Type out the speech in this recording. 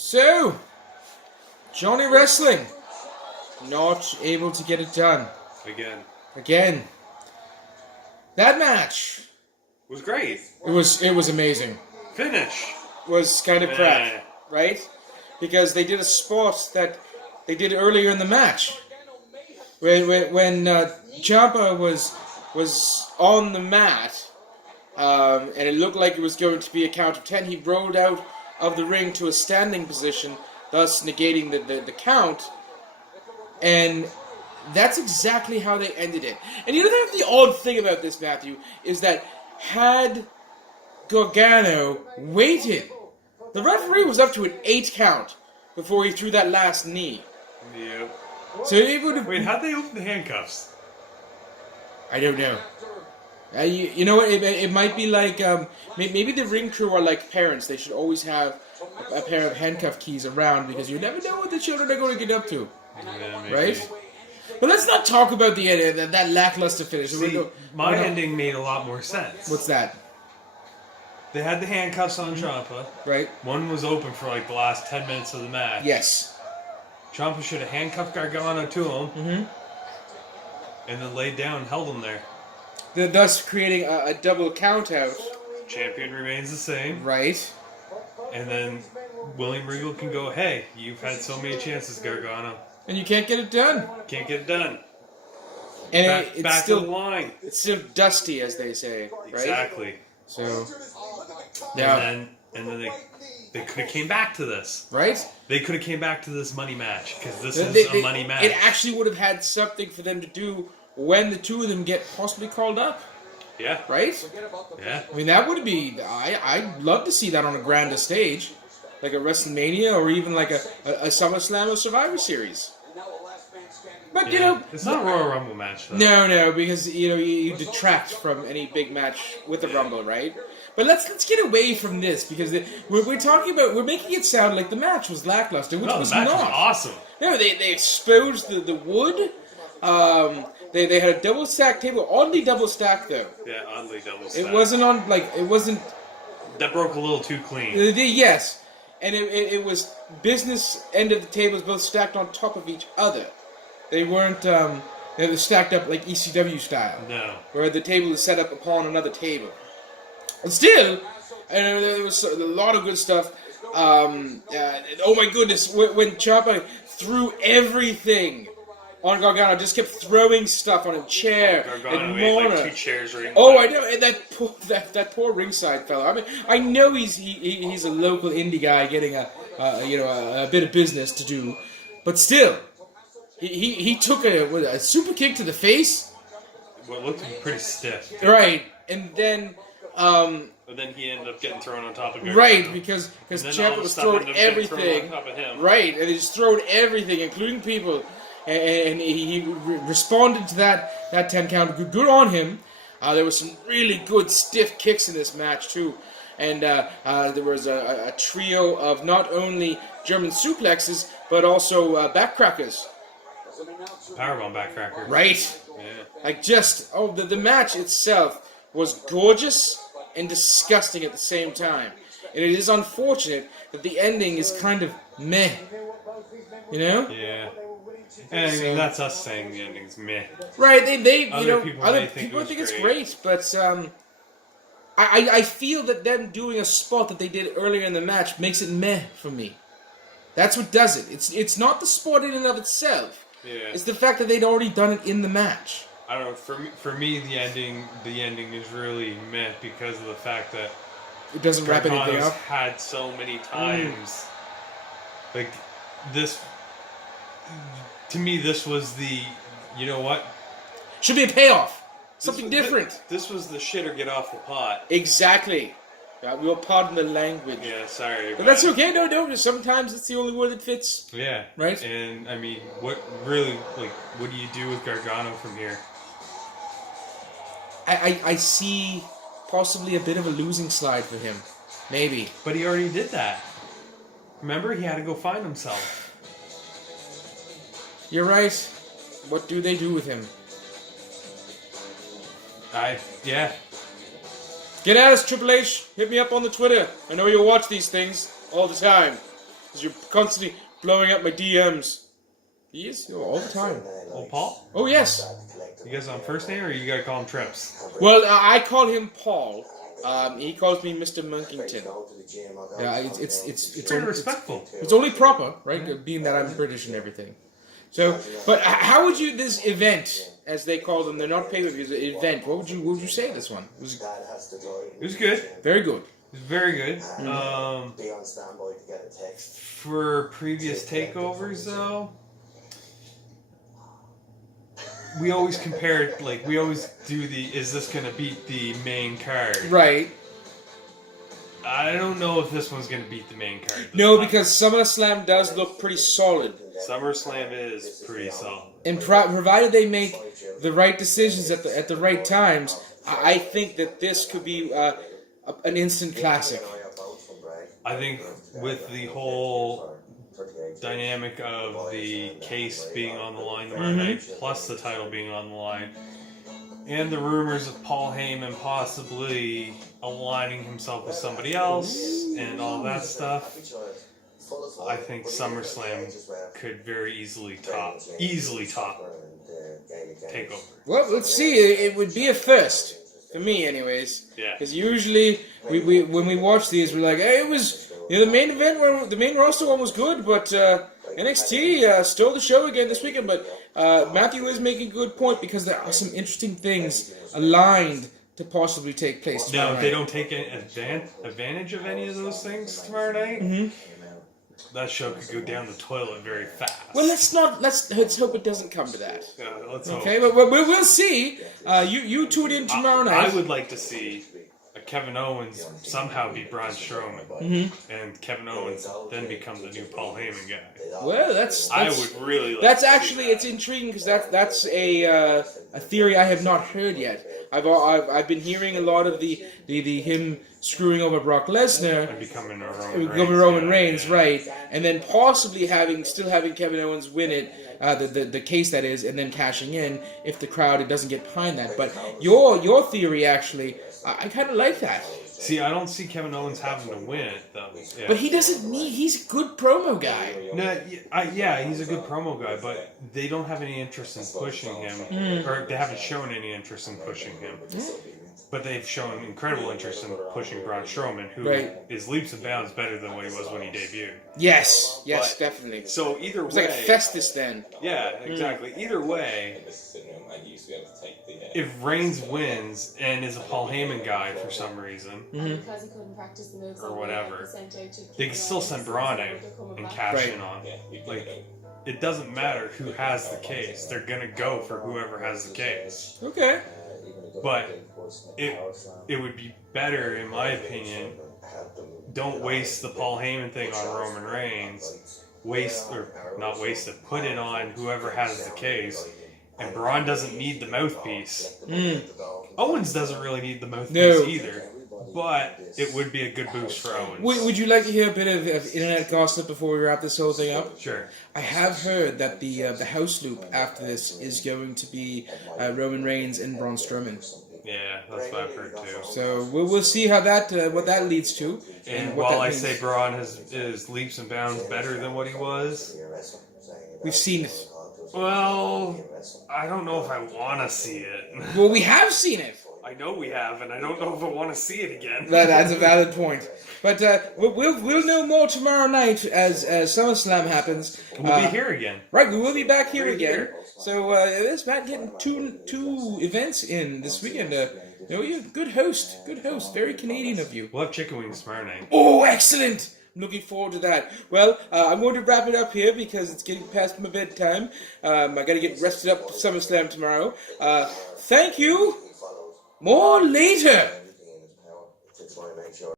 So, Johnny Wrestling, not able to get it done. Again. That match was great. It was amazing. Finish was kind of crap, right? Because they did a spot that they did earlier in the match when Ciampa was on the mat, and it looked like it was going to be a count of 10. He rolled out of the ring to a standing position, thus negating the count, and that's exactly how they ended it. And you know the odd thing about this, Matthew, is that had Gargano waited, the referee was up to an 8 count before he threw that last knee. Yeah. So it would have. Wait, how'd they open the handcuffs? I don't know. You know what? It might be like maybe the ring crew are like parents. They should always have a pair of handcuff keys around because you never know what the children are going to get up to. Yeah, right? But let's not talk about the that lackluster finish. See, my ending made a lot more sense. What's that? They had the handcuffs on Ciampa. Right. One was open for like the last 10 minutes of the match. Yes. Ciampa should have handcuffed Gargano to him. Mm-hmm. And then laid down and held him there. Thus creating a double count out. Champion remains the same. Right. And then William Regal can go, hey, you've had so many chances, Gargano. And you can't get it done. Can't get it done. And it's back still to the line. It's still dusty, as they say. Right? Exactly. So, yeah. And then they could have came back to this. Right? They could have came back to this money match, because this is a money match. It actually would have had something for them to do when the two of them get possibly called up. Yeah. Right? Yeah. I mean, that would be... I'd love to see that on a grander stage. Like a WrestleMania or even like a SummerSlam or Survivor Series. But, you know... It's not a Royal Rumble match, though. No, because, you know, you detract from any big match with the Rumble, right? But let's get away from this, because we're talking about... We're making it sound like the match was lackluster, which was not. The match was awesome. No, they exposed the wood. They had a double stacked table. Oddly double stacked, though. Yeah, oddly double stacked. It wasn't on, like... It wasn't... That broke a little too clean. Yes. And it was business end of the tables both stacked on top of each other. They weren't, they were stacked up like ECW style. No. Where the table is set up upon another table. And still, there was a lot of good stuff. Oh my goodness, when Ciampa threw everything on Gargano, just kept throwing stuff on him, chair, Gargano and ate Mona. like 2 chairs right. Oh, I know, and that poor ringside fellow. I mean, I know he's a local indie guy getting a bit of business to do, but still, he took a super kick to the face. Well, it looked pretty stiff. Right, and then. But then he ended up getting thrown on top of Gargano. Right, because Ciampa was throwing everything. On top of him. Right, and he just throwing everything, including people. And he responded to that 10 count. Good on him. There was some really good stiff kicks in this match too, and there was a trio of not only German suplexes but also backcrackers. Powerbomb backcracker. Right. Yeah. Like the match itself was gorgeous and disgusting at the same time, and it is unfortunate that the ending is kind of meh. You know? Yeah. And I mean, that's us saying the ending's meh. Right, they other people think it's great, but I feel that them doing a spot that they did earlier in the match makes it meh for me. That's what does it. It's not the spot in and of itself. Yeah. It's the fact that they'd already done it in the match. I don't know. For me, the ending is really meh because of the fact that it doesn't wrap anything up. Had so many times, like this. To me, this was the, you know what? Should be a payoff. Something different. This was the shit or get off the pot. Exactly. We'll pardon the language. Yeah, sorry. But that's okay. No. Sometimes it's the only word that fits. Yeah. Right? And, I mean, what do you do with Gargano from here? I see possibly a bit of a losing slide for him. Maybe. But he already did that. Remember? He had to go find himself. You're right. What do they do with him? Yeah. Get at us, Triple H. Hit me up on the Twitter. I know you'll watch these things all the time. Because you're constantly blowing up my DMs. He is? Oh, all the time. Oh, Paul? Oh, yes. You guys on first name, or you gotta call him Trips? Well, I call him Paul. He calls me Mr. Monkington. Yeah, it's Very respectful. It's only proper, right? Being that I'm British and everything. So, but how would you this event, as they call them? They're not pay-per-views. What would you say this one? It was good. Very good. It was very good. For previous takeovers, though, we always compared, like, we always do is this going to beat the main card? Right. I don't know if this one's going to beat the main card. No, because SummerSlam does look pretty solid. SummerSlam is pretty solid. And provided they make the right decisions at the right times, I think that this could be an instant classic. I think with the whole dynamic of the case being on the line tomorrow night, plus the title being on the line, and the rumors of Paul Heyman possibly aligning himself with somebody else and all that stuff, I think SummerSlam could very easily top Takeover. Well, let's see. It would be a first for me, anyways. Yeah. Because usually we when we watch these, we're like, hey, it was the main event, the main roster one was good, but NXT stole the show again this weekend. But Matthew is making a good point because there are some interesting things aligned to possibly take place tomorrow Now, if they don't take advantage of any of those things tomorrow night, that show could go down the toilet very fast. Well, let's hope it doesn't come to that. Yeah, let's hope. Okay, but we'll see. You tune in tomorrow night. I would like to see Kevin Owens somehow beat Braun Strowman, and Kevin Owens then become the new Paul Heyman guy. Well, that's I would really like that's to actually see that. It's intriguing because that's a theory I have not heard yet. I've been hearing a lot of the him screwing over Brock Lesnar And becoming Roman Reigns, right, and then possibly still having Kevin Owens win it, the case that is, and then cashing in if the crowd doesn't get behind that. But your theory actually, I kind of like that. See, I don't see Kevin Owens having to win it though. Yeah. But he doesn't need. He's a good promo guy. No, yeah, he's a good promo guy, but they don't have any interest in pushing him, or they haven't shown any interest in pushing him. But they've shown incredible interest in pushing Braun Strowman, who is leaps and bounds better than what he was when he debuted. Yes, But- definitely. So either It's way, like a Festus then. yeah, exactly. Either way, if Reigns wins and is a Paul Heyman guy for some reason, or whatever, they can still send Braun out and cash in on. Like, it doesn't matter who has the case; they're gonna go for whoever has the case. Okay. But it would be better, in my opinion. Don't waste the Paul Heyman thing on Roman Reigns. Not waste it. Put it on whoever has the case. And Braun doesn't need the mouthpiece. Owens doesn't really need the mouthpiece either. But it would be a good boost for Owens. Would you like to hear a bit of internet gossip before we wrap this whole thing up? Sure. I have heard that the house loop after this is going to be Roman Reigns and Braun Strowman. Yeah, that's what I've heard too. So we'll see how what that leads to. And what while that I means. say Braun is leaps and bounds better than what he was, We've seen it. well, I don't know if I want to see it. Well, we have seen it. I know we have, and I don't know if I want to see it again. That's a valid point. But we'll know more tomorrow night as SummerSlam happens. We'll be here again. Right, we will be back here We'll be again. here. So this Matt getting two events in this weekend. You're a good host, very Canadian of you. We'll have chicken wings tomorrow night. Oh, excellent! I'm looking forward to that. Well, I'm going to wrap it up here because it's getting past my bedtime. I got to get rested up for SummerSlam tomorrow. Thank you. More later.